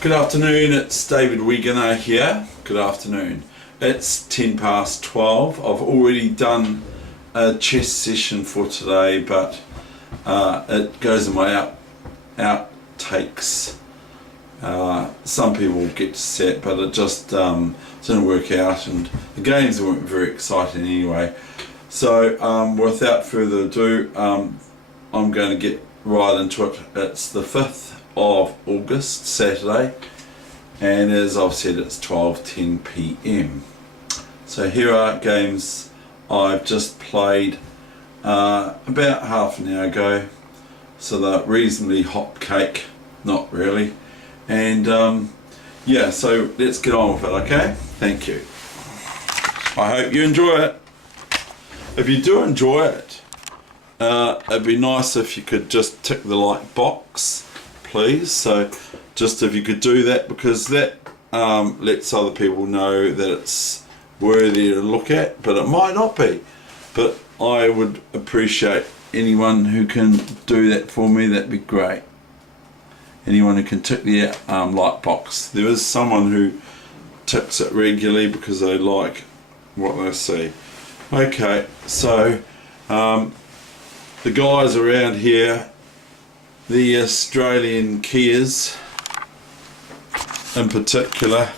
Good afternoon, it's David Weegenaar here. Good afternoon. It's 12:10. I've already done a chess session for today, but it goes in my outtakes. Some people get to see it, but it just didn't work out, and the games weren't very exciting anyway. So without further ado, I'm going to get right into it. It's the 5th of August, Saturday, and as I've said, it's 12:10 p.m. So here are games I've just played about half an hour ago, so they're reasonably hot cake, not really, and yeah, so let's get on with it, okay? Thank you. I hope you enjoy it. If you do enjoy it, it'd be nice if you could just tick the like box, please. So just if you could do that, because that lets other people know that it's worthy to look at, but it might not be. But I would appreciate anyone who can do that for me. That'd be great. Anyone who can tick the like box. There is someone who ticks it regularly because they like what they see. Okay, so the guys around here, the Australian Kias in particular.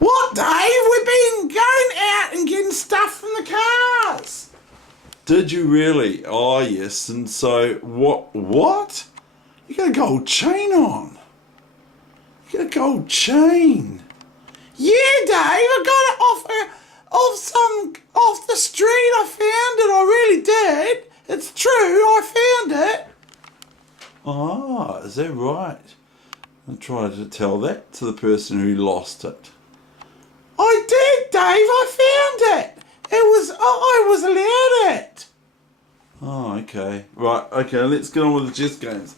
What, Dave? We've been going out and getting stuff from the cars. Did you really? Oh yes. And so what? You got a gold chain on. You got a gold chain. Yeah, Dave, I got it off the street. I found it. I really did. It's true. I found it. Ah, is that right? I tried to tell that to the person who lost it. I did, Dave. I found it. I was allowed it. Oh, okay. Right, okay, let's get on with the chess games.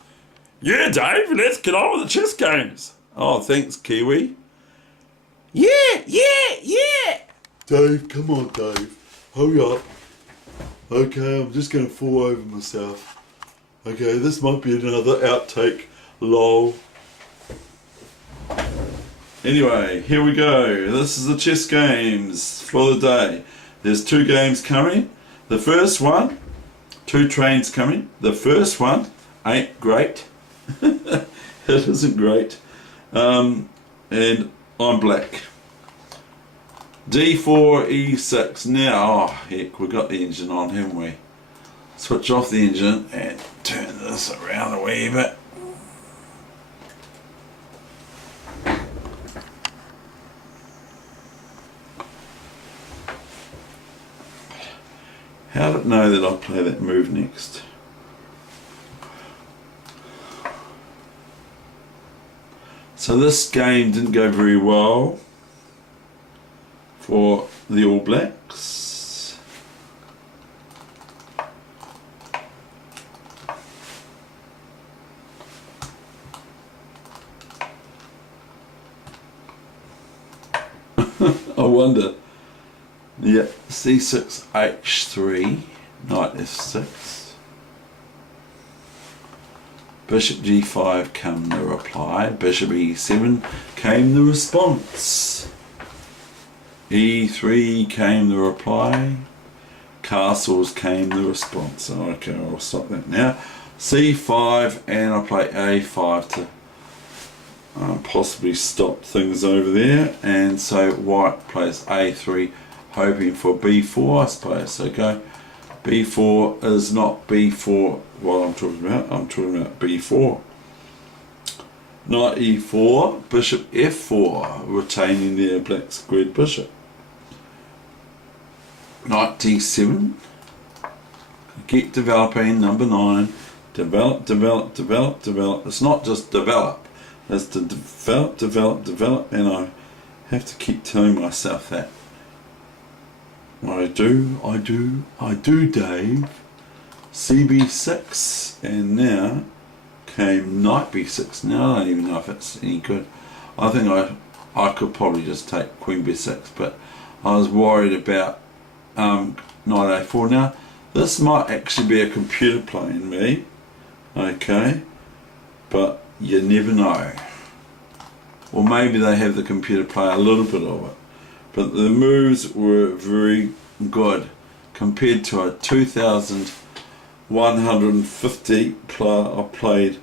Yeah, Dave, let's get on with the chess games. Oh, thanks, Kiwi. Yeah. Dave, come on, Dave. Hurry up. Okay, I'm just going to fall over myself. Okay, this might be another outtake. Lol. Anyway, here we go. This is the chess games for the day. There's 2 games coming. The first one, 2 trains coming. The first one ain't great. It isn't great. And I'm black. D4, E6. Now, oh heck, we've got the engine on, haven't we? Switch off the engine and turn this around a wee bit. How did it know that I'd play that move next? So this game didn't go very well for the All Blacks. I wonder. Yeah, C6, H3, Knight F6. Bishop G5 came the reply. Bishop E7 came the response. E3 came the reply. Castles came the response. Okay, I'll stop that now. C5, and I play A5 to possibly stop things over there. And so white plays A3, hoping for B4, I suppose. Okay, B4 is not B4 what I'm talking about. I'm talking about B4. Knight E4, Bishop F4, retaining their black squared bishop. Knight D7, keep developing, number 9, develop. It's not just develop, it's to develop, and I have to keep telling myself that. I do, Dave. CB6, and now came Knight B6. Now I don't even know if it's any good. I think I could probably just take Queen B6, but I was worried about Knight A4. Now this might actually be a computer playing me, okay, but you never know. or maybe they have the computer play a little bit of it. But the moves were very good compared to a 2,150 player I played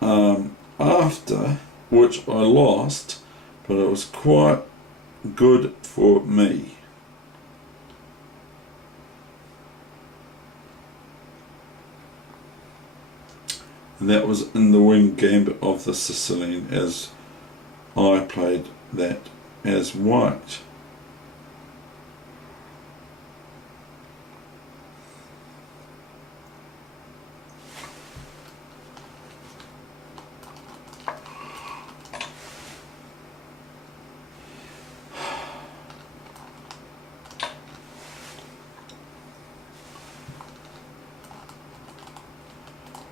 after, which I lost, but it was quite good for me. And that was in the wing gambit of the Sicilian, as I played that as white.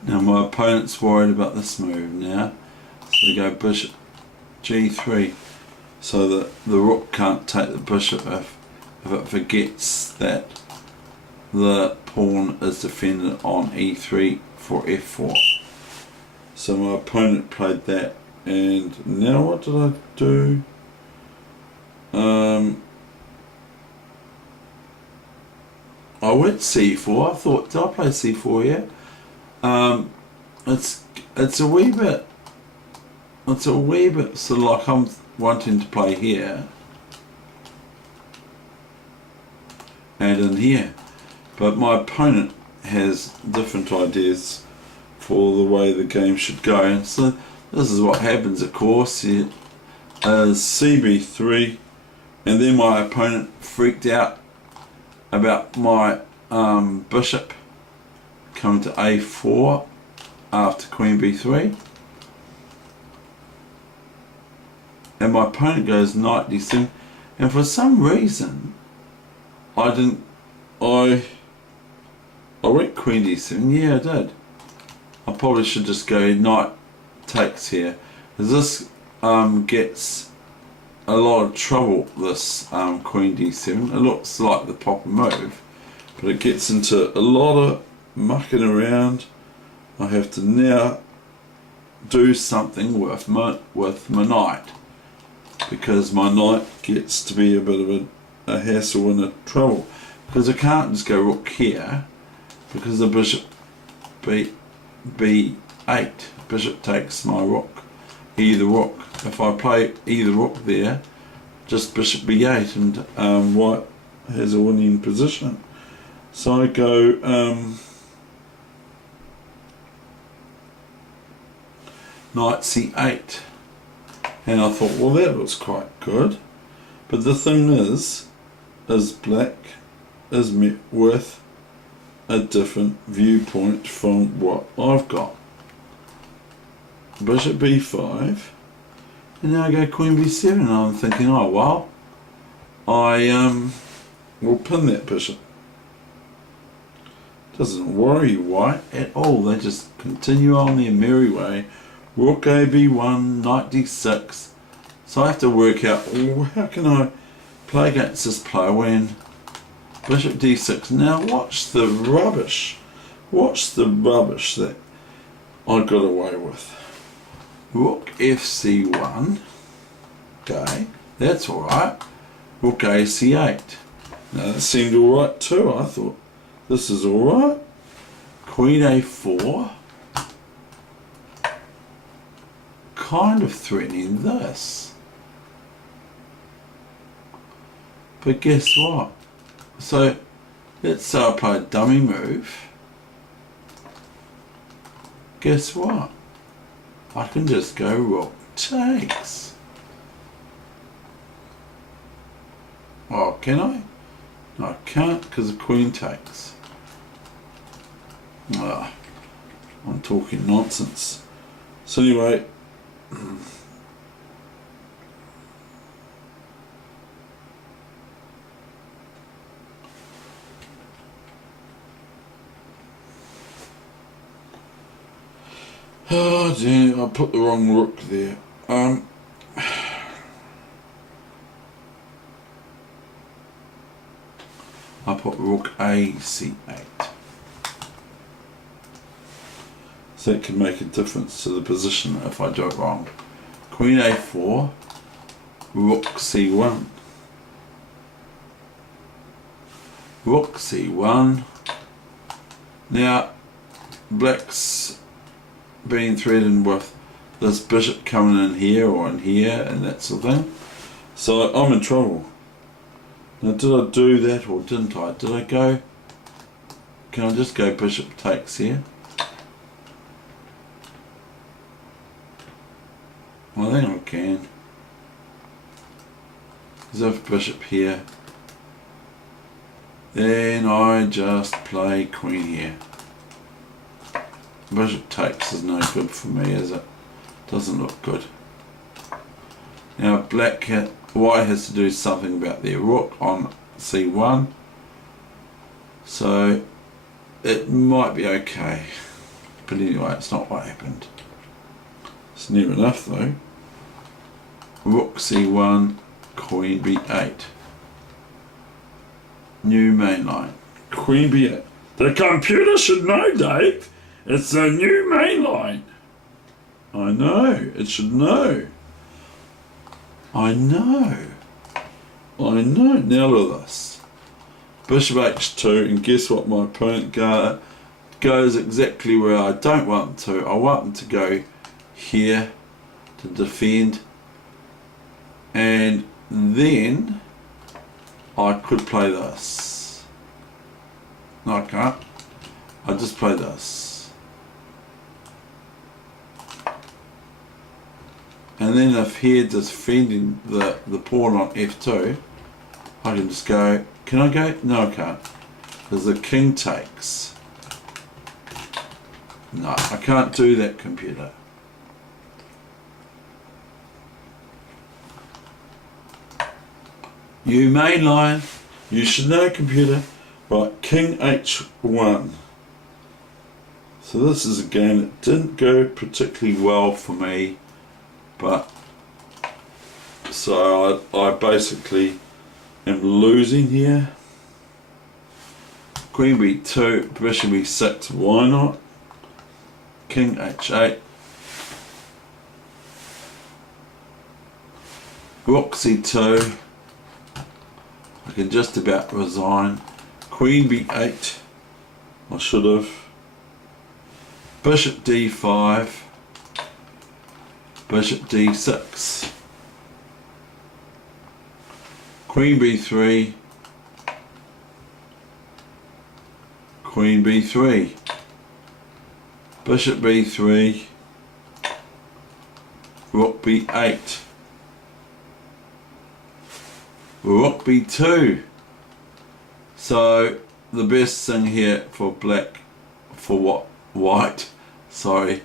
Now my opponent's worried about this move now, so they go bishop g3, so that the rook can't take the bishop if it forgets that the pawn is defended on e3 for f4. So my opponent played that, and now what did I do? I went c4. I thought, did I play c4 here? It's a wee bit sort of like I'm wanting to play here and in here, but my opponent has different ideas for the way the game should go, and so this is what happens, of course. It is cb3, and then my opponent freaked out about my bishop coming to a4 after queen b3, and my opponent goes knight d7, and for some reason I went queen d7. Yeah, I did. I probably should just go knight takes here, because this gets a lot of trouble, this queen d7. It looks like the proper move, but it gets into a lot of mucking around. I have to now do something with my knight, because my knight gets to be a bit of a hassle and a trouble, because I can't just go rook here, because the bishop b8, bishop takes my rook, either rook. If I play either rook there, just bishop b8, and white has a winning position. So I go knight c8, and I thought, well, that looks quite good, but the thing is black is met with a different viewpoint from what I've got. Bishop b5, and now I go queen b7, and I'm thinking, oh well, I will pin that bishop. Doesn't worry white at all. They just continue on their merry way. Rook a b1, knight d6. So I have to work out, well, how can I play against this player when bishop d6. Now watch the rubbish. Watch the rubbish that I got away with. Rook fc1. Okay, that's alright. Rook a c8. Now that seemed alright too. I thought, this is alright. Queen a4. Kind of threatening this. But guess what? So let's say I play a dummy move. Guess what? I can just go rook takes. Oh, can I? No, I can't, because the queen takes. Ah, I'm talking nonsense. So anyway, oh dear, I put the wrong rook there. I put rook a c8. So it can make a difference to the position if I do it wrong. Queen a4, rook c1, rook c1. Now black's been threatened with this bishop coming in here or in here and that sort of thing, so I'm in trouble. Now did I do that or didn't I? Did I go, can I just go bishop takes here? Well, I think I can. Because if bishop here, then I just play queen here. Bishop takes is no good for me, is it? Doesn't look good. Now white has to do something about their rook on c1. So it might be okay. But anyway, it's not what happened. It's near enough though. Rook c1, queen b8. New main line. Queen b8. The computer should know, Dave. It's a new main line. I know. It should know. I know. I know. Now look at this. Bishop h2, and guess what my opponent goes exactly where I don't want them to. I want them to go here to defend, and then I could play this. No, I can't. I just play this. And then if here defending the pawn on f2, I can just go, can I go? No, I can't. Because the king takes. No, I can't do that, computer. You main line, you should know, computer. Right, king h1. So this is a game that didn't go particularly well for me, but so I basically am losing here. Queen b2, bishop b6, why not? King h8. Rook c2. I can just about resign. Queen b8. I should have. Bishop d5. Bishop d6. Queen b3. Queen b3. Bishop b3. Rook b8. Rook b2. So the best thing here for white, sorry,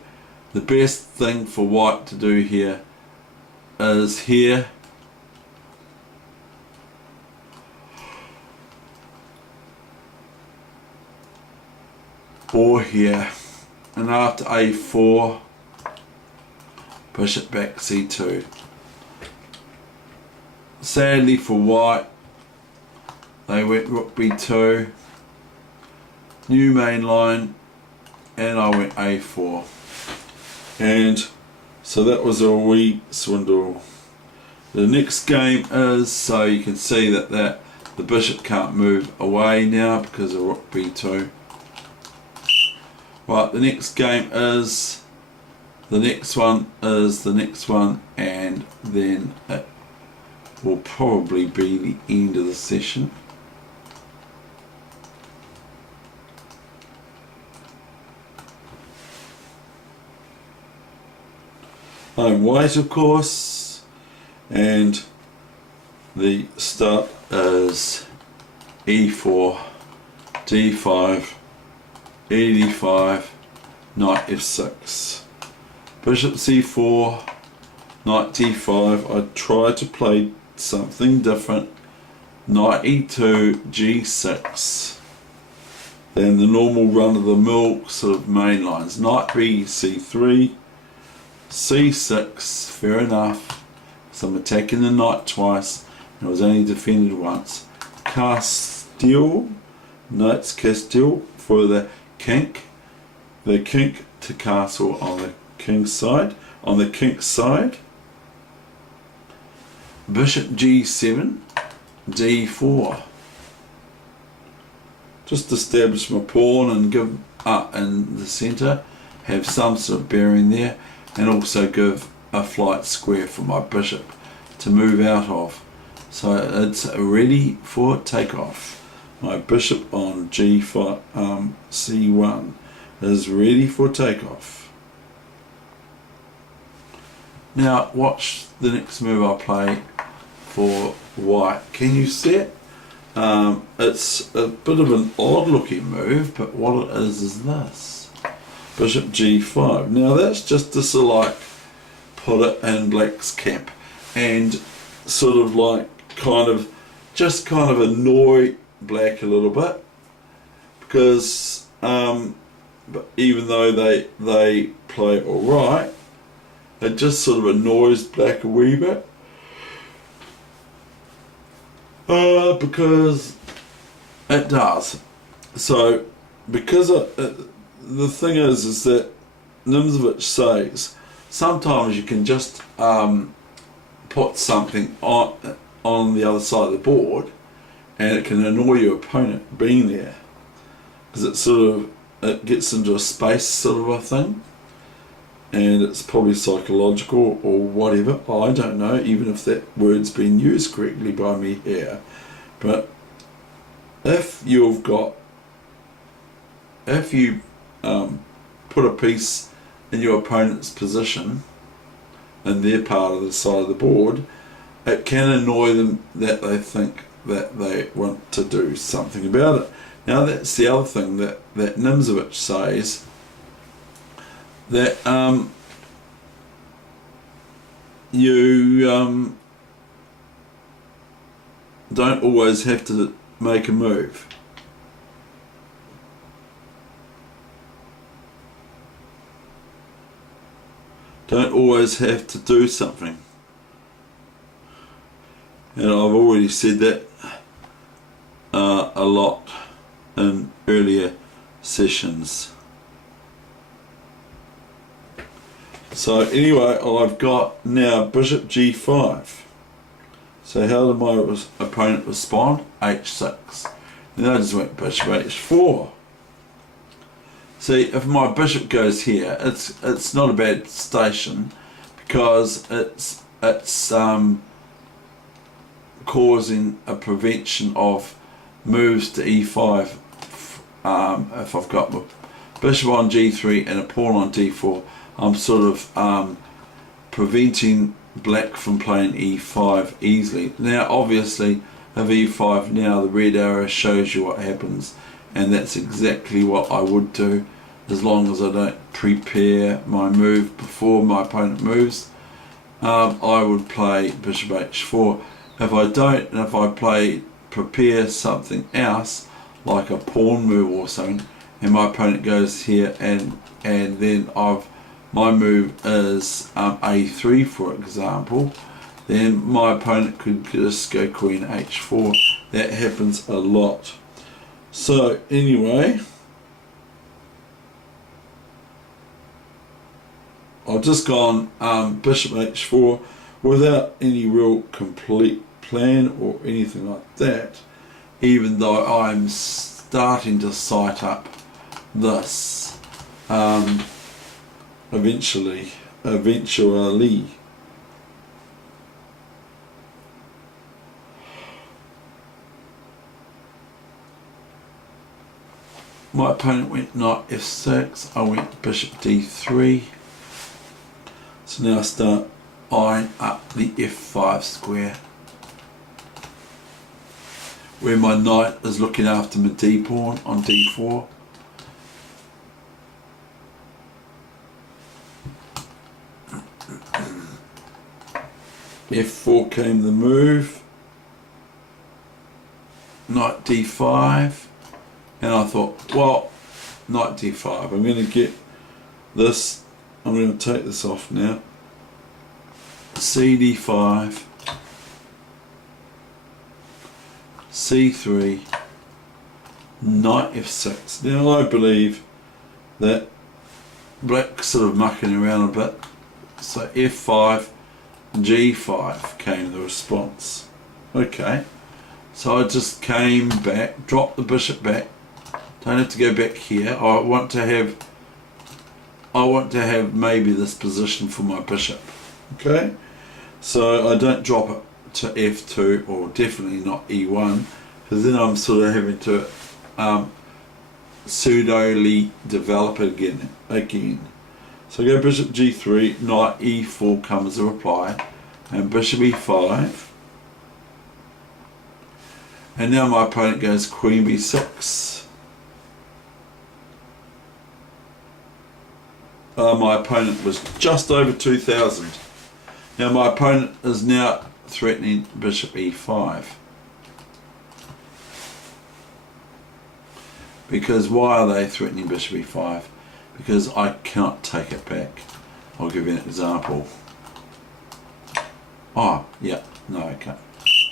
the best thing for white to do here is here, or here, and after a4, bishop back c2. Sadly for white, they went rook b2, new main line, and I went a4. And so that was a wee swindle. The next game is, so you can see that the bishop can't move away now because of rook b2. Right, the next game is, the next one is the next one, and then it will probably be the end of the session. I'm white, of course, and the start is e4, d5, e5, knight f6, bishop c4, knight d5. I tried to play something different, knight e2, g6, then the normal run-of-the-mill sort of main lines, knight b c3, c6, fair enough, so I'm attacking the knight twice and it was only defended once. Castile, knight's Castile for the kink to castle on the king's side, on the king's side. bishop g7, d4. Just establish my pawn and give up in the centre, have some sort of bearing there, and also give a flight square for my bishop to move out of. So it's ready for takeoff. My bishop on g5, c1 is ready for takeoff. Now watch the next move I play for white. Can you see it? It's a bit of an odd looking move, but what it is this. Bishop g5. Now that's just to sort of like put it in black's camp and sort of like kind of annoy black a little bit, because but even though they play alright, it just sort of annoys black a wee bit. Because it does. So because the thing is that Nimzovich says sometimes you can just put something on the other side of the board and it can annoy your opponent being there, because it gets into a space sort of a thing, and it's probably psychological or whatever. I don't know even if that word's been used correctly by me here, but if you put a piece in your opponent's position in their part of the side of the board, it can annoy them that they think that they want to do something about it. Now that's the other thing that Nimzovich says, that you don't always have to make a move. Don't always have to do something. And I've already said that a lot in earlier sessions. So anyway, I've got now bishop g5. So how did my opponent respond? h6. Then I just went bishop h4. See, if my bishop goes here, it's not a bad station, because it's causing a prevention of moves to e5. If I've got my bishop on g3 and a pawn on d4, I'm sort of preventing black from playing e5 easily. Now obviously of e5, now the red arrow shows you what happens, and that's exactly what I would do, as long as I don't prepare my move before my opponent moves. I would play bishop h4. If I don't, and if I prepare something else like a pawn move or something, and my opponent goes here, and then my move is a3 for example, then my opponent could just go queen h4. That happens a lot. So anyway, I've just gone bishop h4 without any real complete plan or anything like that, even though I'm starting to sight up this eventually. My opponent went knight f6, I went bishop d3. So now I start eyeing up the f5 square, where my knight is looking after my d pawn on d4. f4 came the move, knight d5, and I thought, well, knight d5, I'm going to get this, I'm going to take this off now, cd5, c3, knight f6. Now I believe that black's sort of mucking around a bit, so f5 G5 came the response. Okay, so I just came back, dropped the bishop back. Don't have to go back here. I want to have maybe this position for my bishop. Okay, so I don't drop it to F2, or definitely not E1, because then I'm sort of having to pseudo-ly develop it again. So I go bishop G3, knight E4 comes as a reply, and bishop E5. And now my opponent goes queen B6. My opponent was just over 2,000. Now my opponent is now threatening bishop E5. Because why are they threatening bishop E5? Because I cannot take it back. I'll give you an example. Oh, yeah, no, I can't.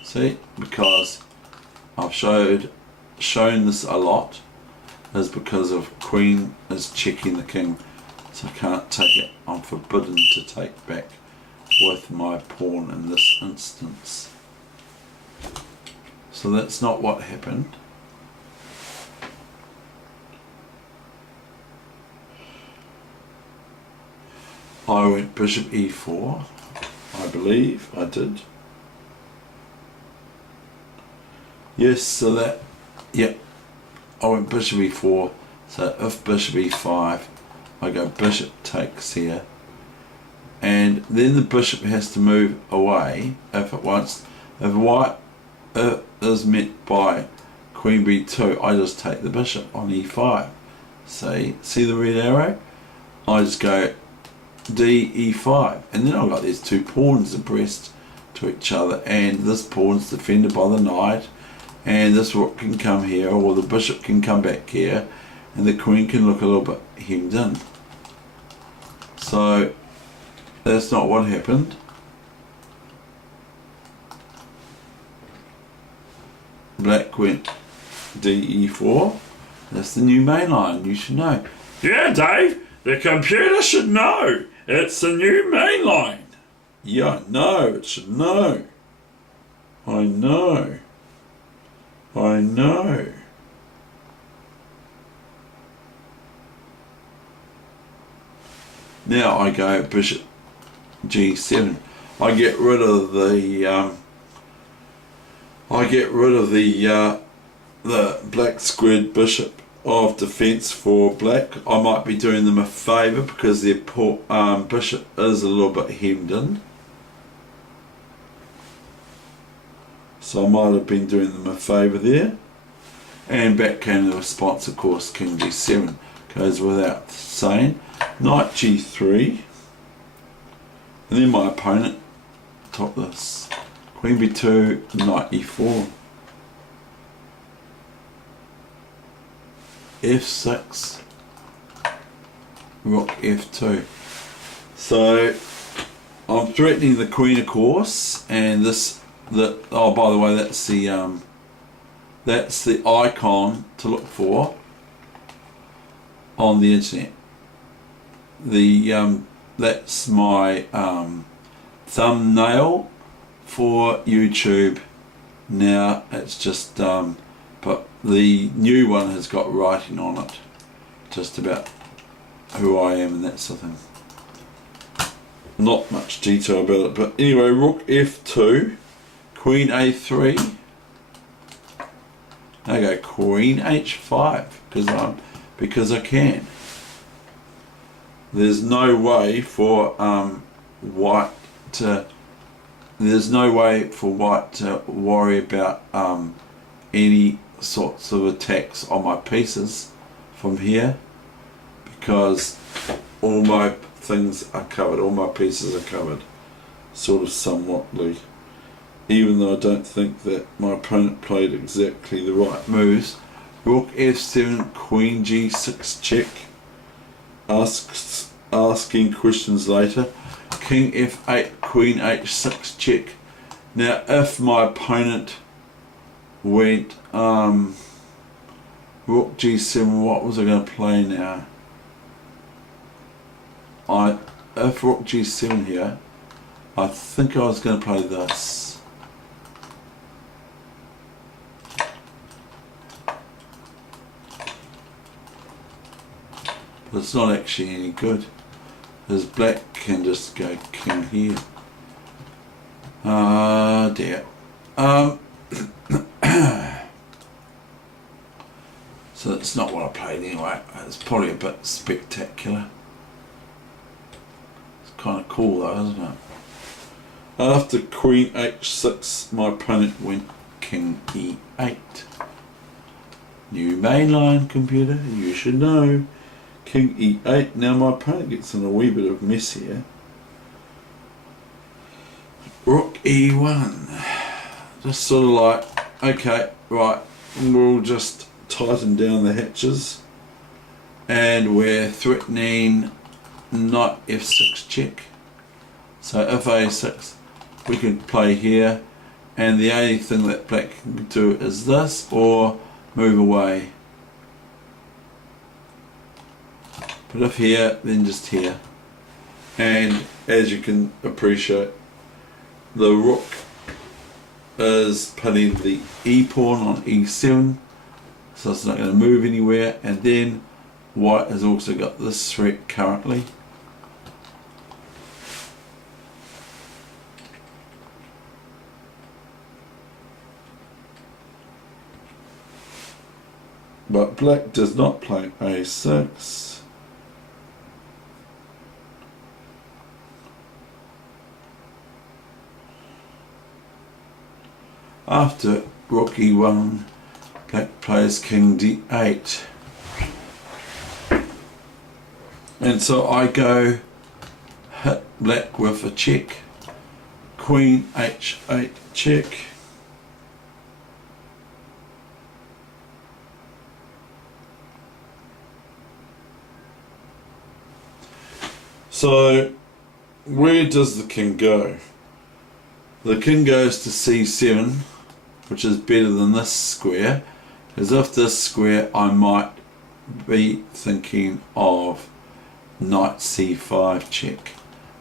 See, because I've shown this a lot, is because of queen is checking the king, so I can't take it. I'm forbidden to take back with my pawn in this instance. So that's not what happened. I went bishop E4, I believe I did. Yes, so that, yep, I went bishop E4, so if bishop E5, I go bishop takes here, and then the bishop has to move away if white is met by queen B2, I just take the bishop on E5. See the red arrow? I just go D E5, and then I've got these two pawns abreast to each other, and this pawn's defended by the knight, and this rook can come here, or the bishop can come back here, and the queen can look a little bit hemmed in. So that's not what happened. Black went D E4. That's the new main line, you should know. Yeah, Dave, the computer should know. It's the new main line. Yeah, I know, it should know. I know. I know. Now I go bishop G7. I get rid of the black squared bishop of defense for black. I might be doing them a favor because their bishop is a little bit hemmed in. So I might have been doing them a favour there. And back came the response, of course, king G7. Goes without saying. Knight G3. And then my opponent took this. Queen B2, knight E4. F6. Rook F2. So I'm threatening the queen, of course, and oh, by the way, that's the icon to look for on the internet. That's my thumbnail for YouTube. Now it's just but the new one has got writing on it, just about who I am and that sort of thing. Not much detail about it, but anyway, rook F2. Queen A3. I go Queen H5 because I can. There's no way for white to worry about any sorts of attacks on my pieces from here, because all my things are covered, all my pieces are covered, sort of somewhatly. Even though I don't think that my opponent played exactly the right moves. Rook F7, Queen G6 check. Asking questions later. King F8, Queen H6 check. Now if my opponent went Rook G7, what was I going to play now? If Rook G7 here, I think I was going to play this. But it's not actually any good, because black can just go king here. Ah, dear. So that's not what I played anyway. It's probably a bit spectacular. It's kind of cool though, isn't it? After queen h6, my opponent went king e8. New mainline, computer, you should know. King e8. Now my opponent gets in a wee bit of mess here. Rook e1. Just sort of like, okay, right, we'll just tighten down the hatches. And we're threatening knight f6 check. So if a6, we can play here. And the only thing that black can do is this, or move away. But if here, then just here. And as you can appreciate, the rook is putting the e pawn on e7, so it's not going to move anywhere. And then white has also got this threat currently. But black does not play a6. After rook e1, black plays king d8. And so I go hit black with a check. Queen h8 check. So where does the king go? The king goes to c7, which is better than this square, because if this square I might be thinking of knight c5 check.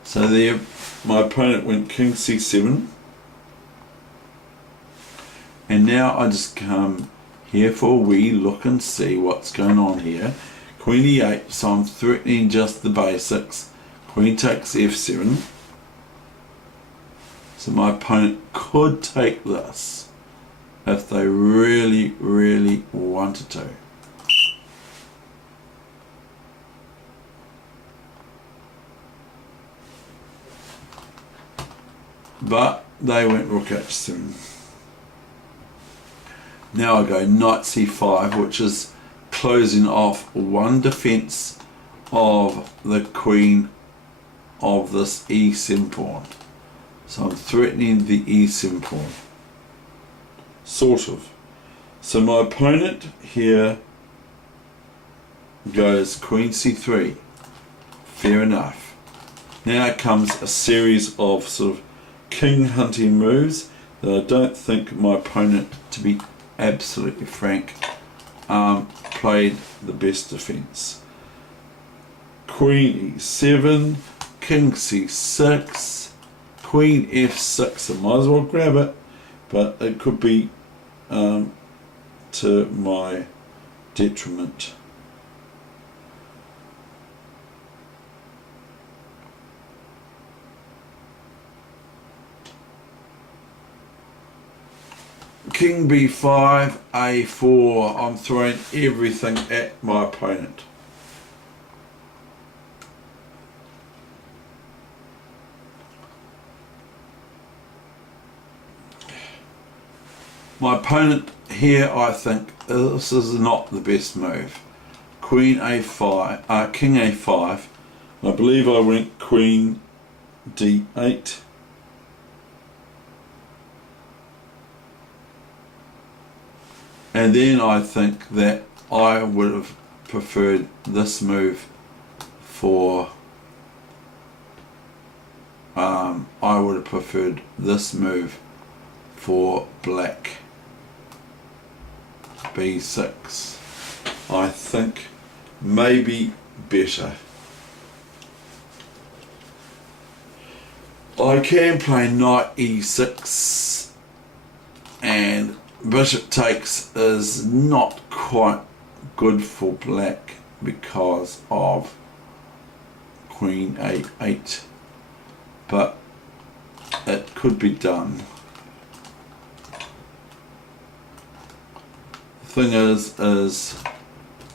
So there my opponent went king c7, and now I just come here for a wee look and see what's going on here. Queen e8, so I'm threatening just the basics. Queen takes f7. So my opponent could take this if they really, really wanted to. But they went rook h7. Now I go knight c5, which is closing off one defense of the queen of this e7 pawn. So I'm threatening the e7 pawn. Sort of. So my opponent here goes queen c3. Fair enough. Now comes a series of sort of king hunting moves that I don't think my opponent, to be absolutely frank, played the best defense. Queen e7, king c6, queen f6. I might as well grab it, but it could be to my detriment. King b5, a4. I'm throwing everything at my opponent. My opponent here, I think this is not the best move. Queen a5, king a5. I believe I went queen d8. And then I think that I would have preferred this move for I would have preferred this move for black. b6, I think maybe better. I can play knight e6, and bishop takes is not quite good for black because of queen a8, but it could be done. The thing is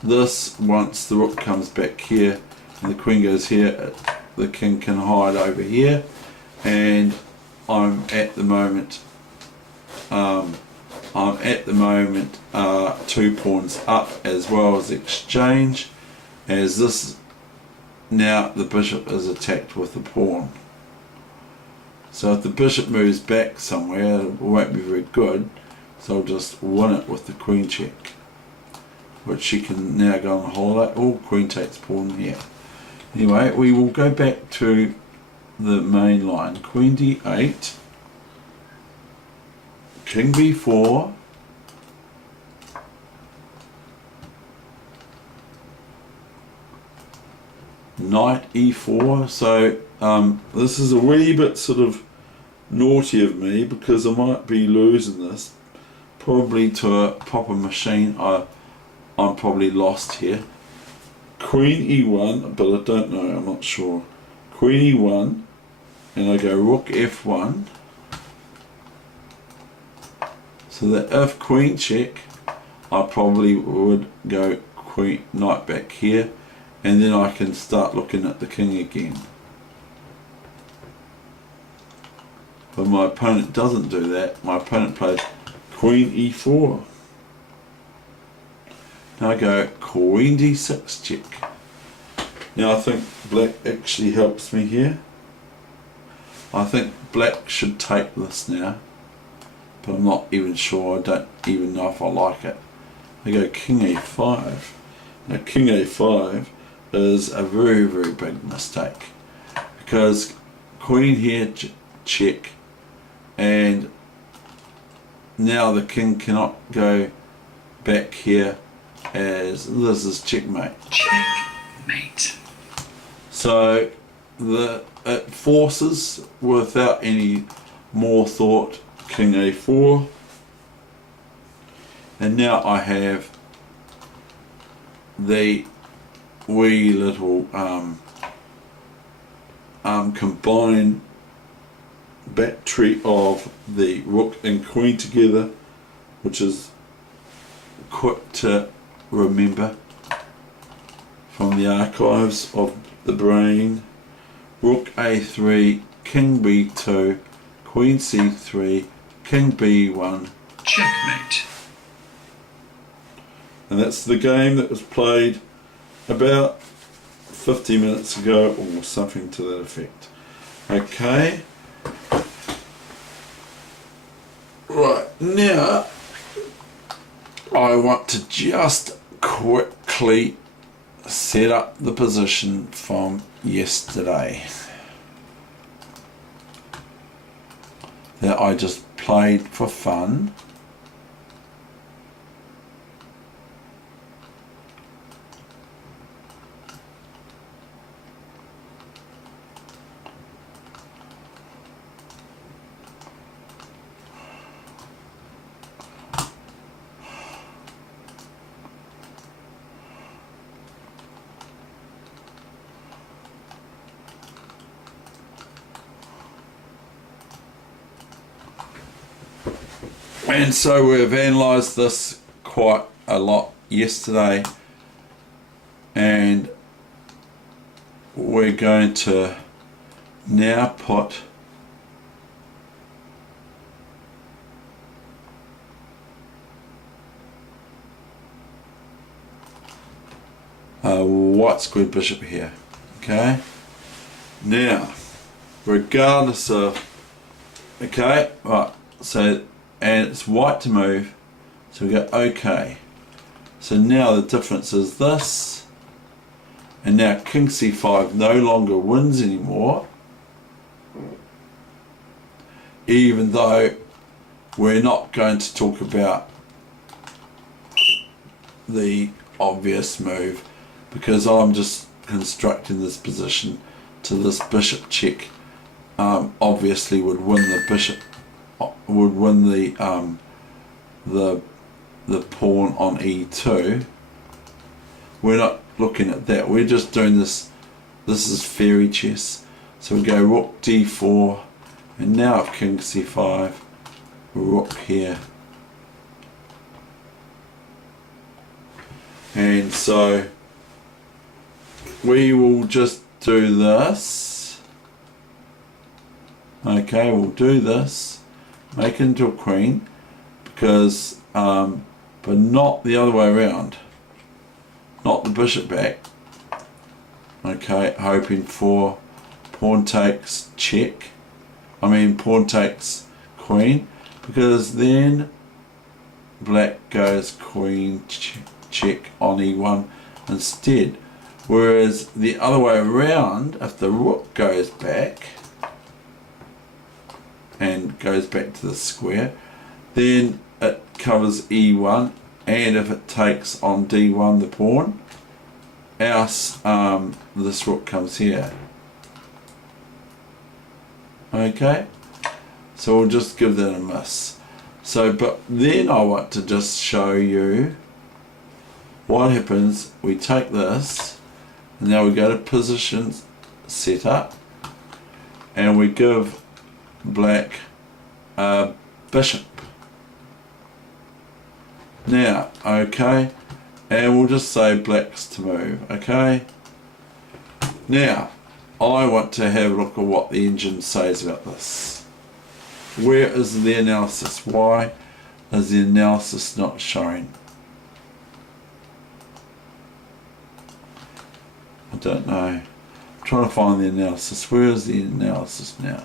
this, once the rook comes back here and the queen goes here, the king can hide over here, and I'm at the moment 2 pawns up as well as exchange, as this now the bishop is attacked with the pawn. So if the bishop moves back somewhere, it won't be very good, so I'll just win it with the queen check, which she can now go on holiday. Oh, queen takes pawn here. Anyway, we will go back to the main line. Queen d8, king b4, knight e4. So this is a wee bit sort of naughty of me because I might be losing this. Probably to a proper machine, I'm probably lost here. Queen e1, but I don't know, I'm not sure. Queen e1, and I go rook f1. So that if queen check, I probably would go queen knight back here, and then I can start looking at the king again. But my opponent doesn't do that. My opponent plays queen e4. Now I go queen d6 check. Now I think black actually helps me here. I think black should take this now, but I'm not even sure. I don't even know if I like it. I go king a5. Now king a5 is a very, very big mistake, because queen here check, and now the king cannot go back here, as this is checkmate. Checkmate. So it forces, without any more thought, king a4, and now I have the wee little combined battery of the rook and queen together, which is quick to remember from the archives of the brain. Rook a3, king b2, queen c3, king b1, checkmate. And that's the game that was played about 50 minutes ago, or something to that effect. Okay. Right, now I want to just quickly set up the position from yesterday that I just played for fun. And so we've analysed this quite a lot yesterday, and we're going to now put a white squared bishop here. Okay, now regardless of, okay, right, so, and it's white to move, so we go okay. So now the difference is this, and now king c5 no longer wins anymore, even though we're not going to talk about the obvious move, because I'm just constructing this position to this bishop check obviously would win the bishop, would win the pawn on e2. We're not looking at that. We're just doing this. This is fairy chess. So we go rook d4, and now if king c5, rook here. And so we will just do this. Okay, we'll do this, make it into a queen, because but not the other way around, not the bishop back. Okay, hoping for pawn takes check, pawn takes queen, because then black goes queen check on e1 instead. Whereas the other way around, if the rook goes back and goes back to the square, then it covers e1, and if it takes on d1 the pawn, else this rook comes here. Okay, so we'll just give that a miss. So, but then I want to just show you what happens. We take this, and now we go to positions setup, and we give black a bishop. Now, okay, and we'll just say black's to move. Okay, now I want to have a look at what the engine says about this. Where is the analysis? Why is the analysis not showing? I don't know. I'm trying to find the analysis. Where is the analysis now?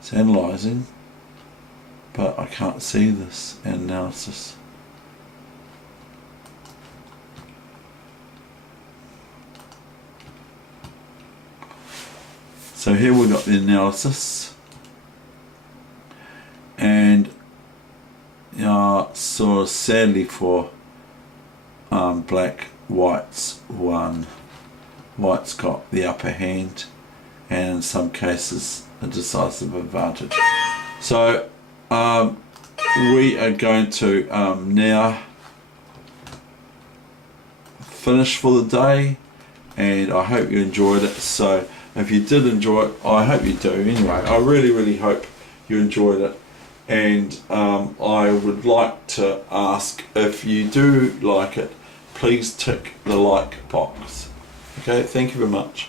It's analysing, but I can't see this analysis. So here we've got the analysis, and so sadly for black, white's won. White's got the upper hand, and in some cases a decisive advantage. So we are going to now finish for the day, and I hope you enjoyed it. So if you did enjoy it, I hope you do anyway. I really hope you enjoyed it, and I would like to ask, if you do like it, please tick the like box. Okay, thank you very much.